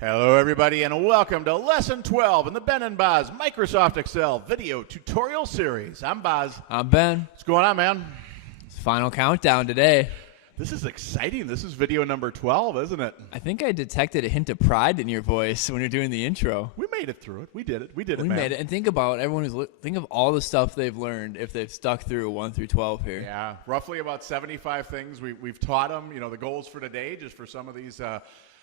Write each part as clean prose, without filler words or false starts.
Hello, everybody, and welcome to Lesson 12 in the Ben and Boz Microsoft Excel video tutorial series. I'm Boz. I'm Ben. What's going on, man? It's final countdown today. This is exciting. This is video number 12, isn't it? I think I detected a hint of pride in your voice when you're doing the intro. We made it through it. We did it. We We made it. And think about think of all the stuff they've learned if they've stuck through 1 through 12 here. Yeah, roughly about 75 things we've taught them. You know, the goals for today, just for some of these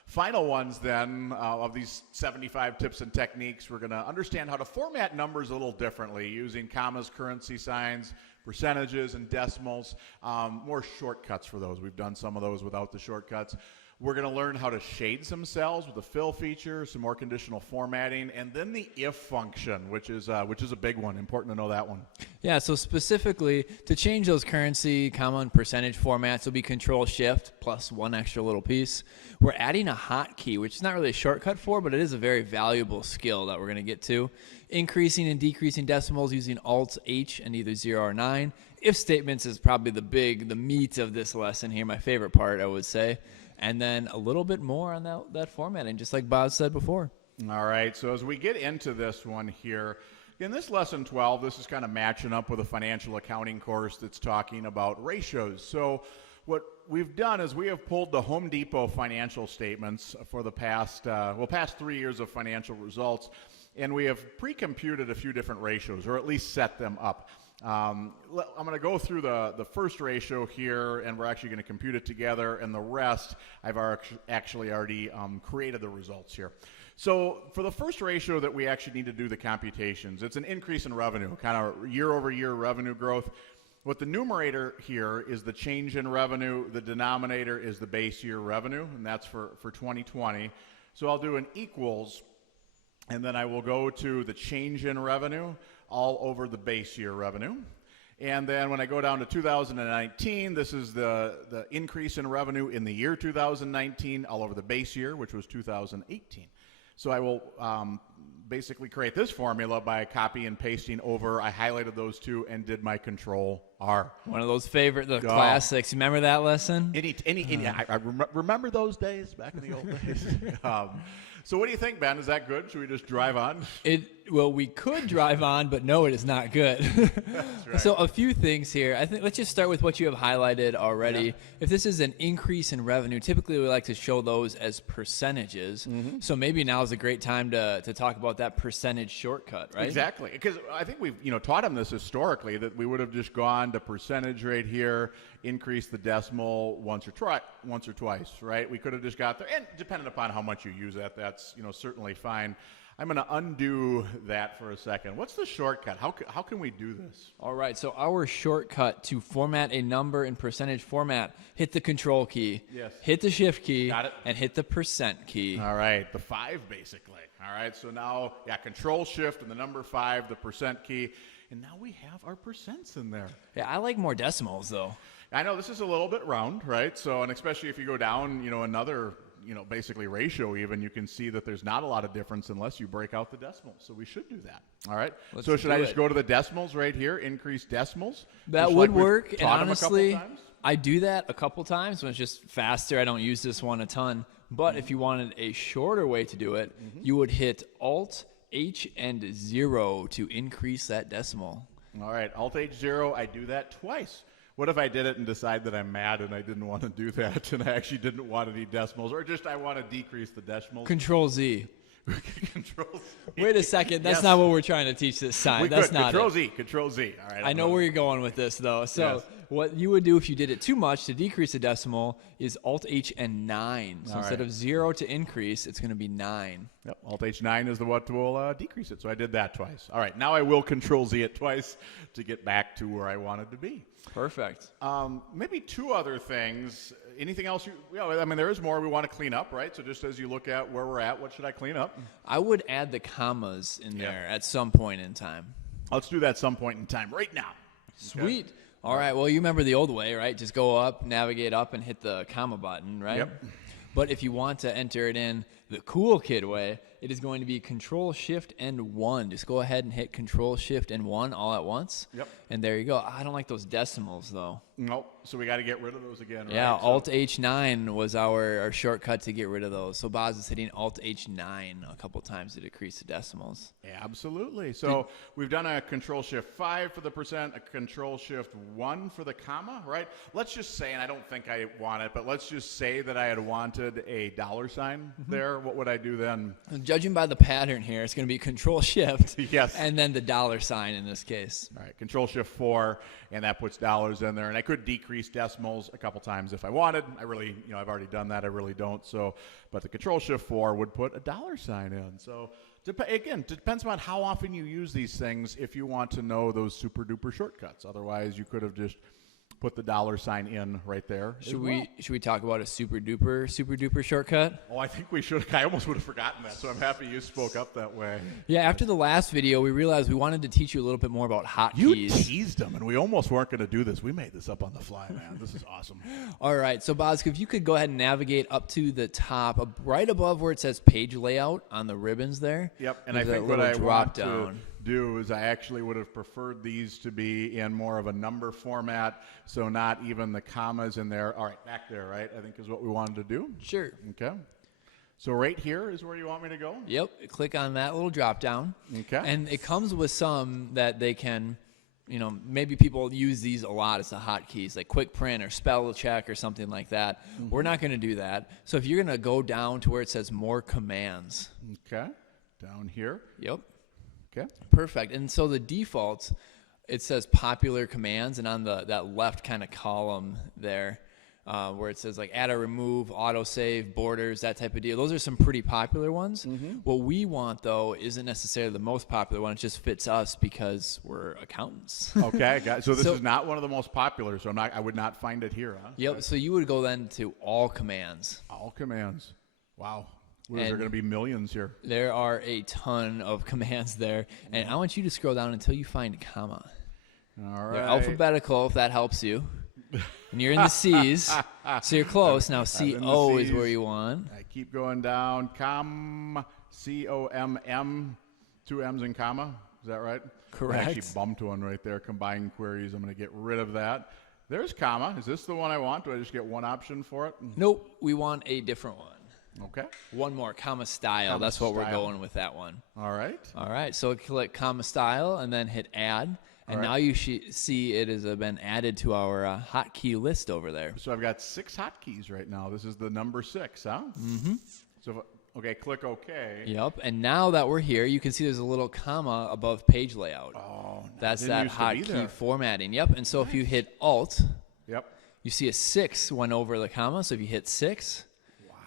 final ones then, of these 75 tips and techniques, we're going to understand how to format numbers a little differently using commas, currency signs, percentages, and decimals. More shortcuts for those. We've done some of those without the shortcuts. We're going to learn how to shade some cells with the fill feature, some more conditional formatting, and then the if function, which is a big one. Important to know that one. Yeah, so specifically, to change those currency, comma, and percentage formats will be Control-Shift plus one extra little piece. We're adding a hotkey, which is not really a shortcut for, but it is a very valuable skill that we're going to get to. Increasing and decreasing decimals using Alt-H and either 0 or 9. If statements is probably the meat of this lesson here, my favorite part, I would say. And then a little bit more on that formatting, just like Boz said before. All right, so as we get into this one here, in this lesson 12, this is kind of matching up with a financial accounting course that's talking about ratios. So what we've done is we have pulled the Home Depot financial statements for the past 3 years of financial results, and we have pre-computed a few different ratios, or at least set them up. I'm going to go through the first ratio here, and we're actually going to compute it together, and the rest I've actually already created the results here. So for the first ratio that we actually need to do the computations, it's an increase in revenue, kind of year-over-year revenue growth. What the numerator here is the change in revenue, the denominator is the base year revenue, and that's for 2020. So I'll do an equals, and then I will go to the change in revenue all over the base year revenue. And then when I go down to 2019, this is the increase in revenue in the year 2019 all over the base year, which was 2018. So I will basically create this formula by copy and pasting over. I highlighted those two and did my Control R. One of those classics. You remember that lesson? I remember those days back in the old days. So what do you think, Ben? Is that good? Should we just drive on? Well, we could drive on, but no, it is not good. That's right. So a few things here. I think let's just start with what you have highlighted already. Yeah. If this is an increase in revenue, typically we like to show those as percentages. Mm-hmm. So maybe now is a great time to talk about that percentage shortcut, right? Exactly, because I think we've taught them this historically, that we would have just gone to percentage right here, increase the decimal once or twice, right? We could have just got there, and depending upon how much you use that, that's certainly fine. I'm going to undo that for a second. What's the shortcut? How can we do this? All right, so our shortcut to format a number in percentage format, hit the Control key, yes, hit the Shift key, got it, and hit the percent key. All right, the 5 basically. All right, so now, Control Shift and the number 5, the percent key, and now we have our percents in there. Yeah, I like more decimals though. I know this is a little bit round, right? So, and especially if you go down, another basically ratio even, you can see that there's not a lot of difference unless you break out the decimals. So we should do that. All right. So should I just go to the decimals right here, increase decimals? That would work. And honestly, I do that a couple times when it's just faster. I don't use this one a ton. But if you wanted a shorter way to do it, you would hit Alt, H, and 0 to increase that decimal. All right. Alt, H, 0. I do that twice. What if I did it and decide that I'm mad and I didn't want to do that and I actually didn't want any decimals, or just I want to decrease the decimals? Control Z. Control Z. Wait a second. That's not what we're trying to teach this time. That's not Control Z. Control Z. All right. I know where you're going with this, though. So what you would do if you did it too much to decrease the decimal is Alt-H and 9. So instead of 0 to increase, it's going to be 9. Yep. Alt-H9 is what will decrease it. So I did that twice. All right. Now I will Control Z it twice to get back to where I wanted to be. Perfect. Maybe two other things. Anything else? There is more we want to clean up, right? So just as you look at where we're at, what should I clean up? I would add the commas in there at some point in time. Let's do that some point in time right now. Sweet. Okay. All right. Well, you remember the old way, right? Just go up, navigate up, and hit the comma button, right? Yep. But if you want to enter it in the cool kid way, it is going to be Control Shift and 1. Just go ahead and hit Control Shift and 1 all at once. Yep. And there you go. I don't like those decimals though. Nope. So we got to get rid of those again, Yeah, right? Alt H9 was our shortcut to get rid of those. So Boz is hitting Alt H9 a couple times to decrease the decimals. Absolutely. So we've done a Control Shift 5 for the percent, a Control Shift 1 for the comma, right? Let's just say, and I don't think I want it, but let's just say that I had wanted a $sign there. What would I do then? Judging by the pattern here, it's going to be Control Shift Yes. and then the $sign in this case. All right, Control Shift 4, and that puts dollars in there. And I could decrease decimals a couple times if I wanted. I really, I've already done that. I really don't. So, but the Control Shift 4 would put a $sign in. So, again, depends on how often you use these things if you want to know those super duper shortcuts. Otherwise, you could have just put the $sign in right there. Should we talk about a super duper shortcut? Oh, I think we should. I almost would have forgotten that, so I'm happy you spoke up that way. Yeah, after the last video, we realized we wanted to teach you a little bit more about hotkeys. You teased them, and we almost weren't going to do this. We made this up on the fly, man. This is awesome. All right, so Boz, if you could go ahead and navigate up to the top, right above where it says page layout on the ribbons there. Yep, and I there's think that what I little want drop-down. to do is I actually would have preferred these to be in more of a number format, so not even the commas in there. All right, back there, right? I think is what we wanted to do. Sure. Okay. So right here is where you want me to go? Yep, click on that little drop down. Okay. And it comes with some that they can, maybe people use these a lot as the hotkeys, like quick print or spell check or something like that. Mm-hmm. We're not going to do that. So if you're going to go down to where it says more commands. Okay. Down here. Yep. Okay. Perfect. And so the defaults, it says popular commands, and on that left kind of column there, where it says like add or remove, autosave, borders, that type of deal. Those are some pretty popular ones. Mm-hmm. What we want, though, isn't necessarily the most popular one. It just fits us because we're accountants. Okay. So this is not one of the most popular, so I would not find it here, huh? Yep. So you would go then to all commands. All commands. Wow. There's going to be millions here. There are a ton of commands there, and I want you to scroll down until you find comma. All right. They're alphabetical, if that helps you. And you're in the C's, so you're close. Now, C-O is where you want. I keep going down. C-O-M-M, 2 M's in comma. Is that right? Correct. I actually bumped one right there. Combine queries. I'm going to get rid of that. There's comma. Is this the one I want? Do I just get one option for it? Nope. We want a different one. Okay. One more, comma style. Comma That's what we're style. going with that one. All right. All right. So click comma style and then hit add. And now you see it has been added to our hotkey list over there. So I've got 6 hotkeys right now. This is the number 6, huh? Mm-hmm. So, click OK. Yep. And now that we're here, you can see there's a little comma above page layout. Oh, that's didn't that used to be hotkey there. formatting. Yep. And so if you hit Alt, Yep. you see a 6 went over the comma. So if you hit 6,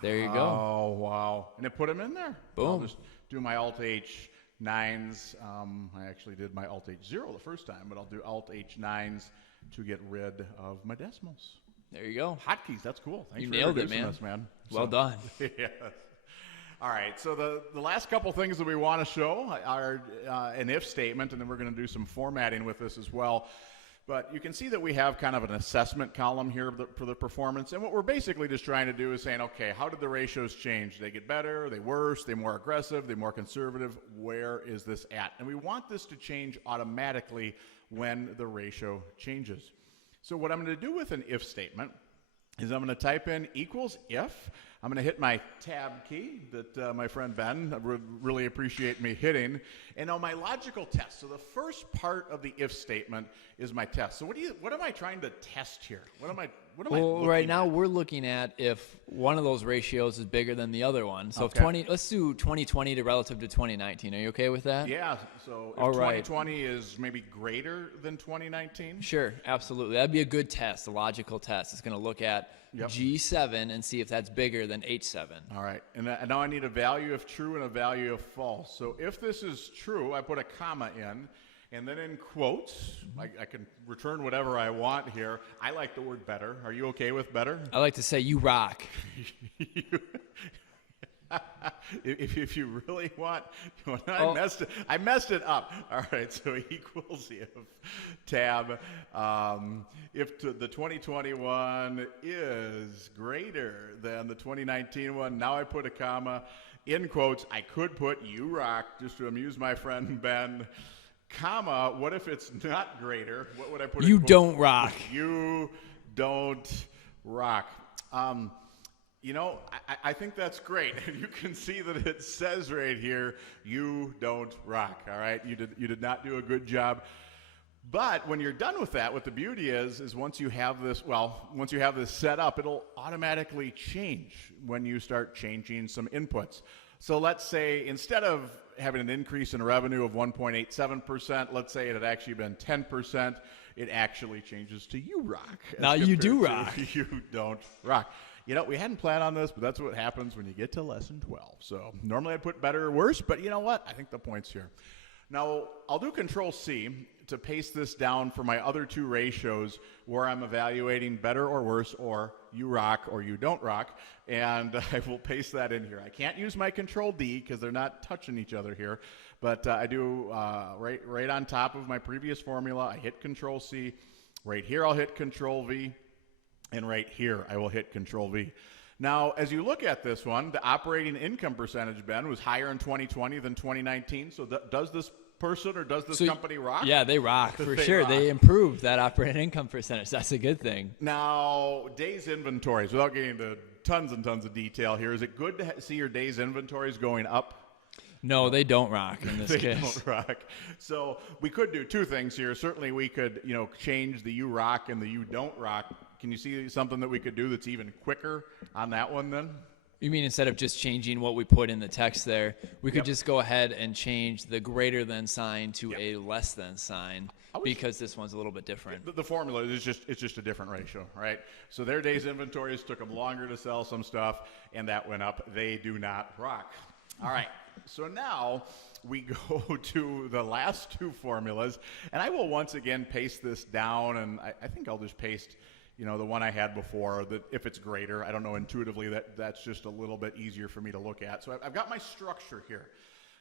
there you go. Oh, wow. And it put them in there. Boom. I'll just do my Alt H9s. I actually did my Alt H0 the first time, but I'll do Alt H9s to get rid of my decimals. There you go. Hotkeys, that's cool. Thanks You for nailed it, introducing man. us, man. Well done. Yes. All right, so the last couple things that we want to show are an if statement, and then we're going to do some formatting with this as well. But you can see that we have kind of an assessment column here for the performance. And what we're basically just trying to do is saying, okay, how did the ratios change? Did they get better? Are they worse? Are they more aggressive? Are they more conservative? Where is this at? And we want this to change automatically when the ratio changes. So what I'm going to do with an if statement is I'm going to type in equals if. I'm going to hit my tab key that my friend Ben would really appreciate me hitting. And now my logical test. So the first part of the if statement is my test. So what am I trying to test here? What am I Well, right looking now at? we're looking at if one of those ratios is bigger than the other one. So Okay. let's do 2020 to relative to 2019. Are you okay with that? Yeah, so if All right. 2020 is maybe greater than 2019? Sure, absolutely. That'd be a good test, a logical test. It's going to look at Yep. G7 and see if that's bigger than H7. All right, and now I need a value of true and a value of false. So if this is true, I put a comma in, and then in quotes, I can return whatever I want here. I like the word better. Are you okay with better? I like to say you rock. if you really want, Oh. I messed it up. All right, so equals if tab, if the 2021 is greater than the 2019 one, now I put a comma, in quotes, I could put you rock, just to amuse my friend Ben, comma, what if it's not greater? What would I put in You quotes? don't rock. You don't rock. I think that's great. And you can see that it says right here, you don't rock, all right? You did not do a good job. But when you're done with that, what the beauty is once you have this set up, it'll automatically change when you start changing some inputs. So let's say instead of having an increase in revenue of 1.87%, let's say it had actually been 10%, it actually changes to you rock. Now you do rock. You don't rock. We hadn't planned on this, but that's what happens when you get to lesson 12. So normally I'd put better or worse, but you know what? I think the point's here. Now, I'll do Control C to paste this down for my other two ratios where I'm evaluating better or worse, or you rock or you don't rock, and I will paste that in here. I can't use my Control D because they're not touching each other here, but I do right on top of my previous formula, I hit Control C. Right here, I'll hit Control V, and right here, I will hit Control V. Now, as you look at this one, the operating income percentage, Ben, was higher in 2020 than 2019. So does this person or does this company rock? Yeah, they rock for sure. Rock. They improved that operating income percentage. That's a good thing. Now, days inventories, without getting into tons and tons of detail here, is it good to see your days inventories going up? No, they don't rock in this They case. don't rock. So we could do two things here. Certainly we could, change the you rock and the you don't rock. Can you see something that we could do that's even quicker on that one then? You mean instead of just changing what we put in the text there, we could just go ahead and change the greater than sign to a less than sign because this one's a little bit different. The formula is just a different ratio, right? So their days inventories took them longer to sell some stuff, and that went up. They do not rock. All right. So now we go to the last two formulas, and I will once again paste this down, and I think I'll just paste the one I had before, that if it's greater, I don't know intuitively that's just a little bit easier for me to look at. So I've got my structure here.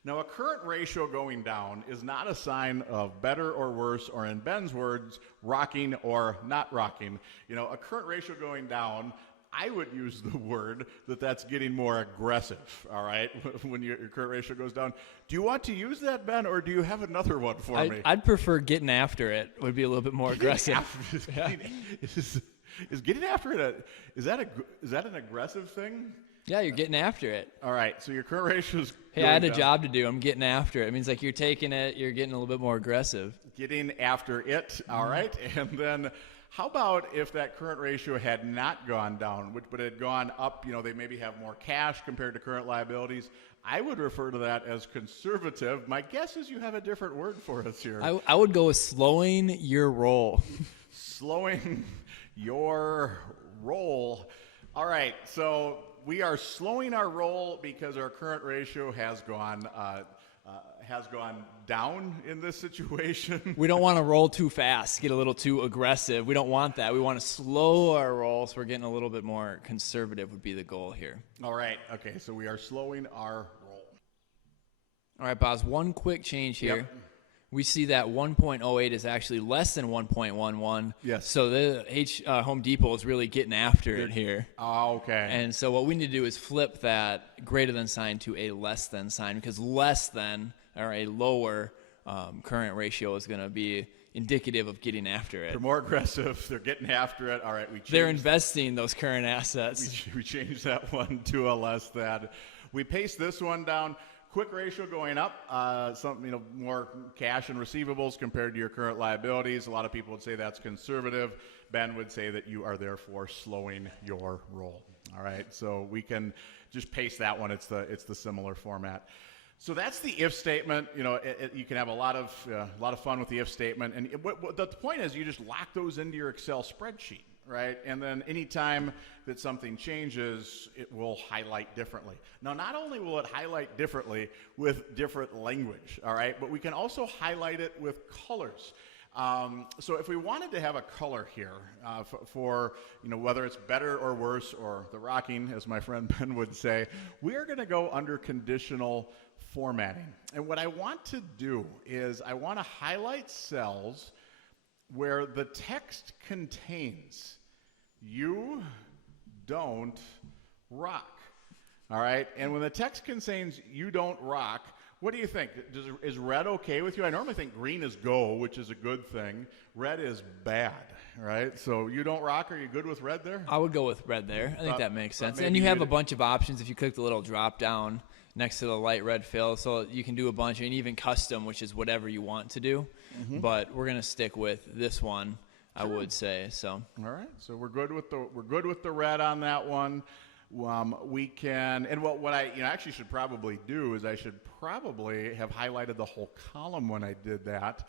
Now, a current ratio going down is not a sign of better or worse, or in Ben's words, rocking or not rocking. A current ratio going down, I would use the word that's getting more aggressive, all right, when your current ratio goes down. Do you want to use that, Ben, or do you have another one for me? I'd prefer getting after it would be a little bit more aggressive. Is getting after it is that an aggressive thing? Yeah, you're getting after it. All right, so your current ratio is Hey, I had a job to do. I'm getting after it. It means like you're taking it, you're getting a little bit more aggressive. Getting after it, all right, and then how about if that current ratio had not gone down, but had gone up, they maybe have more cash compared to current liabilities. I would refer to that as conservative. My guess is you have a different word for us here. I would go with slowing your roll. Slowing your roll. All right, so we are slowing our roll because our current ratio has gone down in this situation. We don't want to roll too fast, get a little too aggressive. We don't want that. We want to slow our roll, so we're getting a little bit more conservative would be the goal here. All right, okay, so we are slowing our roll. All right, Boz, one quick change here. Yep. We see that 1.08 is actually less than 1.11. Yes. So the Home Depot is really getting after it here. Oh, okay. And so what we need to do is flip that greater than sign to a less than sign, because less than or a lower current ratio is going to be indicative of getting after it. They're more aggressive. They're getting after it. All right, They're investing those current assets. We changed that one to a less than. We paste this one down. Quick ratio going up, more cash and receivables compared to your current liabilities. A lot of people would say that's conservative. Ben would say that you are therefore slowing your roll. All right, so we can just paste that one. It's the similar format. So that's the if statement. You can have a lot of fun with the if statement, and the point is you just lock those into your Excel spreadsheet. Right? And then anytime that something changes, it will highlight differently. Now, not only will it highlight differently with different language, all right, but we can also highlight it with colors. So if we wanted to have a color here for whether it's better or worse or the rocking, as my friend Ben would say, we are going to go under conditional formatting. And what I want to do is I want to highlight cells where the text contains "you don't rock." All right? And when the text contains "you don't rock," what do you think? Is red okay with you? I normally think green is go, which is a good thing. Red is bad, right? So "you don't rock," are you good with red there? I would go with red there. I think that makes sense. maybe And you have a bunch of options if you click the little drop down next to the light red fill. So you can do a bunch, and even custom, which is whatever you want to do. But we're going to stick with this one, I would say. So All right. So we're good with the red on that one. We can, and what I actually should probably do is I should probably have highlighted the whole column when I did that.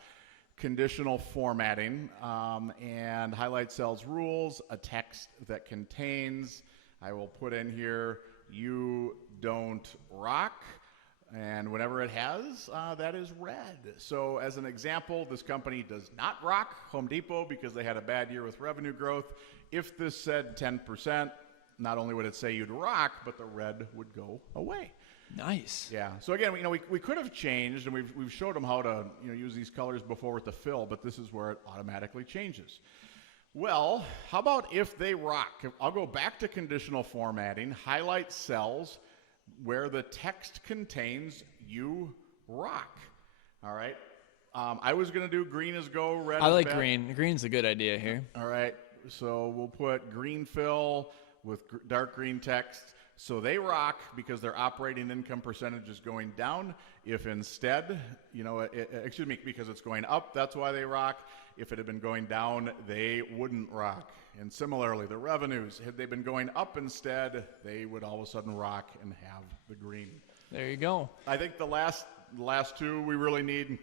Conditional formatting, and highlight cells rules, a text that contains, I will put in here, "you don't rock," and whenever it has, that is red. So as an example, this company does not rock Home Depot because they had a bad year with revenue growth. If this said 10%, not only would it say "you'd rock," but the red would go away. nice. Yeah. So again, we could have changed, and we've showed them how to use these colors before with the fill, but this is where it automatically changes. Well, how about if they rock? I'll go back to conditional formatting, highlight cells where the text contains "you rock." All right. I was going to do green is go, red I is like bad. green. Green's a good idea here. All right. So we'll put green fill with dark green text. So they rock because their operating income percentage is going down. If instead, because it's going up, that's why they rock. If it had been going down, they wouldn't rock. And similarly, the revenues, had they been going up instead, they would all of a sudden rock and have the green. There you go. I think the last two we really need,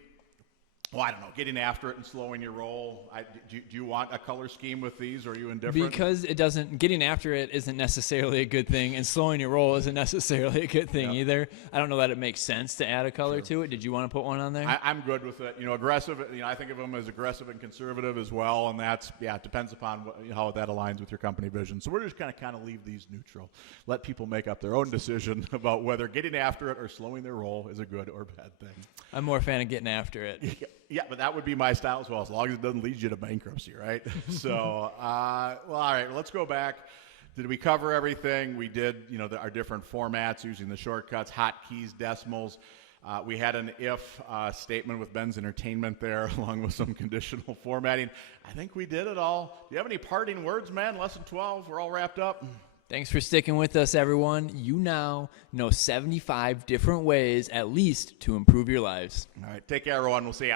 well, I don't know, getting after it and slowing your roll. Do you want a color scheme with these, or are you indifferent? Because getting after it isn't necessarily a good thing, and slowing your roll isn't necessarily a good thing either. I don't know that it makes sense to add a color to it. Did you want to put one on there? I'm good with it. Aggressive, I think of them as aggressive and conservative as well, and that's, it depends upon how that aligns with your company vision. So we're just going to kind of leave these neutral. Let people make up their own decision about whether getting after it or slowing their roll is a good or bad thing. I'm more a fan of getting after it. Yeah, but that would be my style as well, as long as it doesn't lead you to bankruptcy, right? So, all right, let's go back. Did we cover everything? We did, our different formats using the shortcuts, hotkeys, decimals. We had an if statement with Ben's entertainment there, along with some conditional formatting. I think we did it all. Do you have any parting words, man? Lesson 12, we're all wrapped up. Thanks for sticking with us, everyone. You now know 75 different ways, at least, to improve your lives. All right, take care, everyone. We'll see ya.